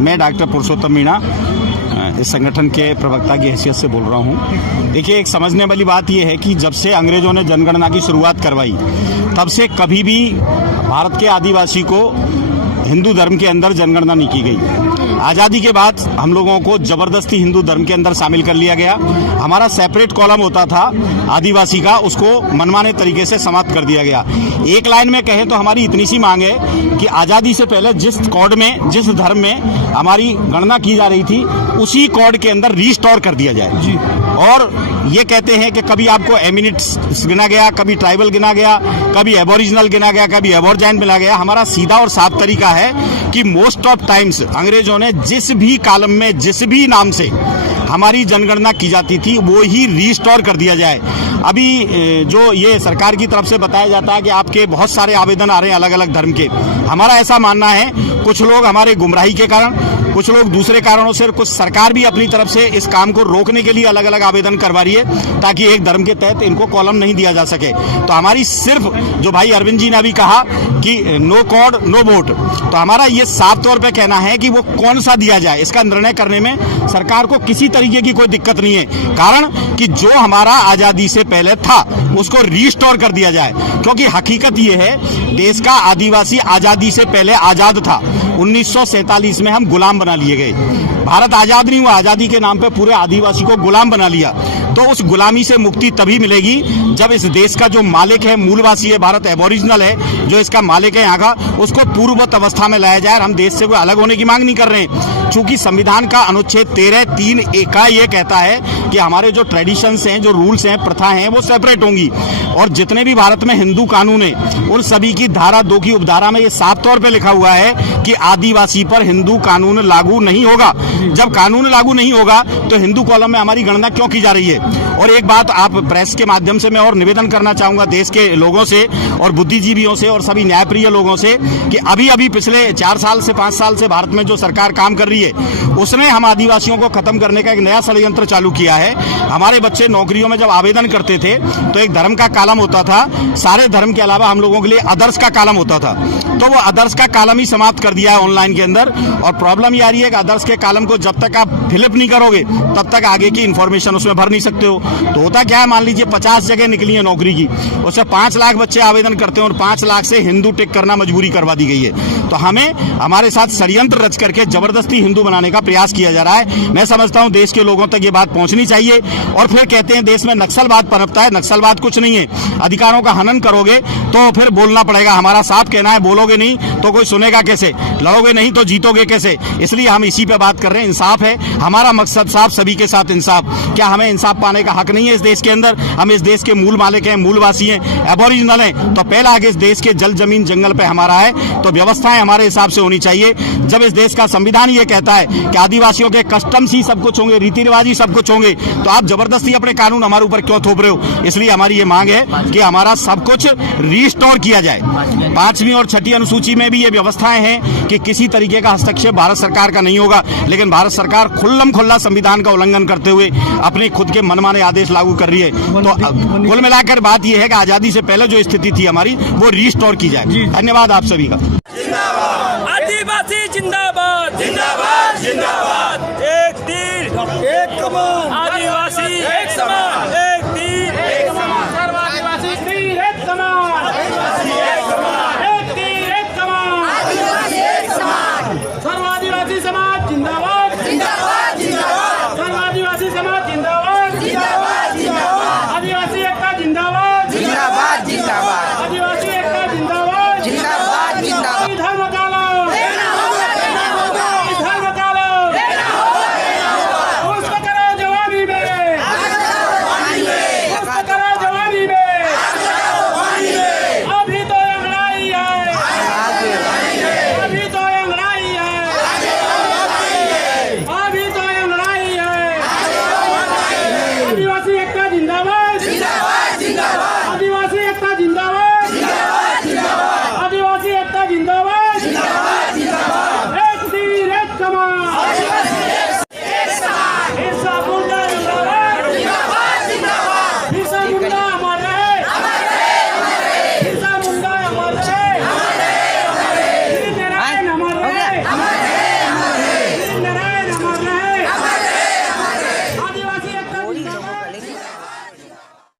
मैं डॉक्टर पुरुषोत्तम मीणा इस संगठन के प्रवक्ता की हैसियत से बोल रहा हूँ। देखिए, एक समझने वाली बात यह है कि जब से अंग्रेजों ने जनगणना की शुरुआत करवाई तब से कभी भी भारत के आदिवासी को हिंदू धर्म के अंदर जनगणना नहीं की गई। आज़ादी के बाद हम लोगों को ज़बरदस्ती हिंदू धर्म के अंदर शामिल कर लिया गया। हमारा सेपरेट कॉलम होता था आदिवासी का, उसको मनमाने तरीके से समाप्त कर दिया गया। एक लाइन में कहें तो हमारी इतनी सी मांग है कि आज़ादी से पहले जिस कोड में, जिस धर्म में हमारी गणना की जा रही थी, उसी कोड के अंदर रीस्टोर कर दिया जाए जी। और ये कहते हैं कि कभी आपको एमिनेट्स गिना गया, कभी ट्राइबल गिना गया, कभी एबोरिजिनल गिना गया, कभी एबोरजाइन मिला गया। हमारा सीधा और साफ तरीका है कि मोस्ट ऑफ टाइम्स अंग्रेजों ने जिस भी कॉलम में, जिस भी नाम से हमारी जनगणना की जाती थी, वो ही रीस्टोर कर दिया जाए। अभी जो ये सरकार की तरफ से बताया जाता है कि आपके बहुत सारे आवेदन आ रहे हैं अलग अलग धर्म के, हमारा ऐसा मानना है कुछ लोग हमारे गुमराही के कारण, कुछ लोग दूसरे कारणों से, कुछ सरकार भी अपनी तरफ से इस काम को रोकने के लिए अलग अलग आवेदन करवा रही है ताकि एक धर्म के तहत इनको कॉलम नहीं दिया जा सके। तो हमारी सिर्फ, जो भाई अरविंद जी ने अभी कहा कि नो कोड नो वोट, तो हमारा ये साफ तौर पे कहना है कि वो कौन सा दिया जाए, इसका निर्णय करने में सरकार को किसी तरीके की कोई दिक्कत नहीं है। कारण कि जो हमारा आजादी से पहले था उसको रीस्टोर कर दिया जाए, क्योंकि हकीकत ये है देश का आदिवासी आजादी से पहले आजाद था। 1947 में हम गुलाम बना लिए गए। भारत आजाद नहीं हुआ, आजादी के नाम पे पूरे आदिवासी को गुलाम बना लिया। तो उस गुलामी से मुक्ति तभी मिलेगी जब इस देश का जो मालिक है, मूलवासी है, भारत एबोरिजिनल है, जो इसका मालिक है यहाँ का, उसको पूर्ववत अवस्था में लाया जाए। हम देश से कोई अलग होने की मांग नहीं कर रहे हैं, चूंकि संविधान का अनुच्छेद 13(3) का ये कहता है कि हमारे जो ट्रेडिशंस हैं, जो रूल्स हैं, प्रथा हैं, वो सेपरेट होंगी। और जितने भी भारत में हिंदू कानून है उन सभी की धारा 2 की उपधारा में ये साफ तौर पर लिखा हुआ है कि आदिवासी पर हिंदू कानून लागू नहीं होगा। जब कानून लागू नहीं होगा तो हिंदू कॉलम में हमारी गणना क्यों की जा रही है? और एक बात आप प्रेस के माध्यम से मैं और निवेदन करना चाहूंगा देश के लोगों से और बुद्धिजीवियों से और सभी न्यायप्रिय लोगों से कि अभी पिछले 4 साल से 5 साल से भारत में जो सरकार काम कर रही है उसने हम आदिवासियों को खत्म करने का एक नया षड्यंत्र चालू किया है। हमारे बच्चे नौकरियों में जब आवेदन करते थे तो एक धर्म का कॉलम होता था, सारे धर्म के अलावा हम लोगों के लिए अदर्स का कॉलम होता था, तो वो अदर्स का कॉलम ही समाप्त कर दिया है ऑनलाइन के अंदर। और प्रॉब्लम ये आ रही है कि अदर्स के कॉलम को जब तक आप फिलअप नहीं करोगे तब तक आगे की इंफॉर्मेशन उसमें भर नहीं सकते हो। तो होता क्या है, मान लीजिए 50 जगह निकली है नौकरी की, उससे 5 लाख बच्चे आवेदन करते हैं और 5 लाख से हिंदू टिक करना मजबूरी करवा दी गई है। तो हमें हमारे साथ षड्यंत्र रच करके जबरदस्ती हिंदू बनाने का प्रयास किया जा रहा है। मैं समझता हूं देश के लोगों तक ये बात पहुंचनी चाहिए। और फिर कहते हैं देश में नक्सलवाद पनपता है, नक्सलवाद कुछ नहीं है। अधिकारों का हनन करोगे तो फिर बोलना पड़ेगा। हमारा साफ कहना है, बोलोगे नहीं तो कोई सुनेगा कैसे, लड़ोगे नहीं तो जीतोगे कैसे? इसलिए हम इसी पे बात कर रहे हैं। इंसाफ है हमारा मकसद, साफ, सभी के साथ इंसाफ। क्या हमें इंसाफ पाने का हक नहीं है इस देश के अंदर? हम इस देश के मूल मालिक हैं, मूलवासी हैं, एबोरिजिनल हैं, तो पहला आगे इस देश के जल जमीन जंगल पे हमारा है। तो व्यवस्थाएं हमारे हिसाब से होनी चाहिए। जब इस देश का संविधान ये कहता है कि आदिवासियों के कस्टम्स ही सब कुछ होंगे, रीति रिवाज ही सब कुछ होंगे, तो आप जबरदस्ती अपने कानून हमारे ऊपर क्यों थोप रहे हो? इसलिए हमारी ये मांग है कि हमारा सब कुछ रीस्टोर किया जाए। 5वीं और 6ठी अनुसूची में भी ये व्यवस्थाएं हैं कि किसी तरीके का हस्तक्षेप भारत सरकार का नहीं होगा, लेकिन भारत सरकार खुल्लम खुल्ला संविधान का उल्लंघन करते हुए अपने खुद के मनमाने आदेश लागू कर रही है। तो कुल मिलाकर बात यह है कि आजादी से पहले जो स्थिति थी हमारी वो रीस्टोर की जाए। धन्यवाद आप सभी का। आदिवासी जिंदाबाद, जिंदाबाद, जिंदाबाद। एक तीर एक कमान, आदिवासी एक समान, एक तीर एक कमान, सर्वादिवासी तीर एक समान, आदिवासी एक समान, एक तीर एक कमान, आदिवासी एक समान, सर्वादिवासी समान।